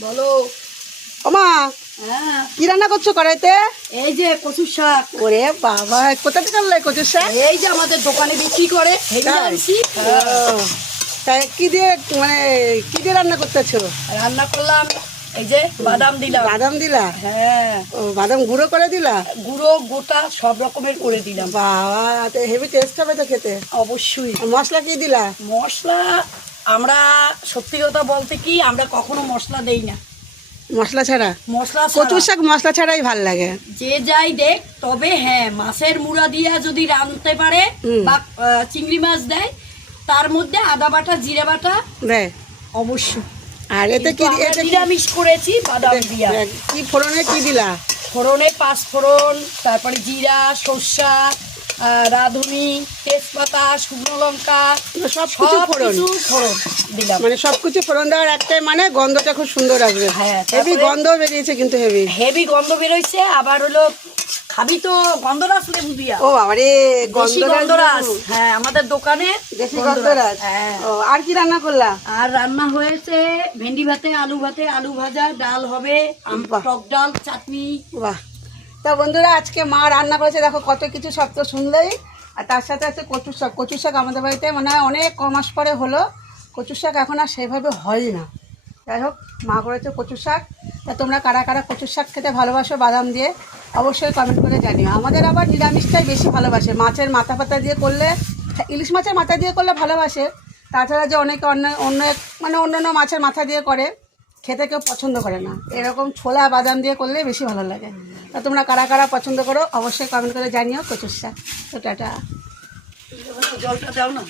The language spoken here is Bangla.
বলো। ওমা, হ্যাঁ, কি রান্না করছো কড়াইতে? এই যে কচুর শাক। ওরে বাবা, কোথা থেকে আনলে কচুর শাক? এই যে আমাদের দোকানে বিক্রি করে, হেভি তাই? আনছি। ও, তাই কি দিয়ে মানে কি দিয়ে রান্না করতেছো? রান্না করলাম, এই যে বাদাম দিলাম। বাদাম দিলা? হ্যাঁ, ও, বাদাম গুঁড়ো করে দিলা? গুঁড়ো গোটা সব রকমের করে দিলাম। বাবা, তো হেভি টেস্ট হবে তো খেতে। অবশ্যই। আর মশলা কি দিলা? মশলা আমরা সত্যি কথা বলতে কি, আমরা কখনো মশলা দেই না। মশলা ছাড়া? মশলা ছাড়া। কচুর শাক মশলা ছাড়াই ভাল লাগে। যে যাই দেখ, তবে হ্যাঁ মাছের মুড়া দিয়া যদি রাঁধতে পারে বা চিংড়ি মাছ দেয়, তার মধ্যে আদা বাটা জিরা বাটা রে, অবশ্যই। আর এতে কি কিন্তু আমরা এতে কি নিরামিষ করেছি বাদাম দিয়া। কি ফোড়নে কি দিলা? ফোড়নে 5 ফোড়ন, তারপরে জিরা, সর্ষা, রাঁধুনি, তেজপাতা, শুকনো লঙ্কা, সব কিছু ফোড়ন ফোড়ন দিলাম। মানে সবকিছু ফোড়ন দেওয়ার একটাই মানে গন্ধটা খুব সুন্দর আসবে। হ্যাঁ, হেভি তারপরে- গন্ধ বেরিয়েছে কিন্তু হেভি। হেভি গন্ধ বেরোইছে। আবার হলো খাবি তো গন্ধরাজ লেবু দিয়া। ও বাবারে, দেশি গন্ধরাজ। হ্যাঁ, আমাদের দোকানে দেশি গন্ধরাজ। হ্যাঁ। ও, আর কি রান্না করলা? আর রান্না হয়েছে ভেন্ডি ভাতে, আলু ভাজা, ডাল হবে, বাহ। টক ডাল, চাটনি। বাহ, তা বন্ধুরা আজকে মা রান্না করেছে, দেখো কত কিছু, সব তো শুনলেই। আর তার সাথে আছে কচুর শাক। কচুর শাক আমাদের বাড়িতে মনে হয় অনেক কমাস পরে হলো। কচুর শাক এখন আর সেভাবে হয় না। যাই হোক, মা করেছে কচুর শাক। তা তোমরা কারা কারা কচুর শাক খেতে ভালোবাসো বাদাম দিয়ে, অবশ্যই কমেন্ট করে জানিও। আমাদের আবার নিরামিষটাই বেশি ভালোবাসে। মাছের মাথা পাতা দিয়ে করলে, ইলিশ মাছের মাথা দিয়ে করলে ভালোবাসে। তাছাড়া যে অনেকে অন্যান্য মাছের মাথা দিয়ে করে, খেতে কেউ পছন্দ করে না। এরকম ছোলা বাদাম দিয়ে করলে বেশি ভালো লাগে। তা তোমরা কারা কারা পছন্দ করো অবশ্যই কমেন্ট করে জানিও কচুর শাক। তো টাটা। জলটা দাও না।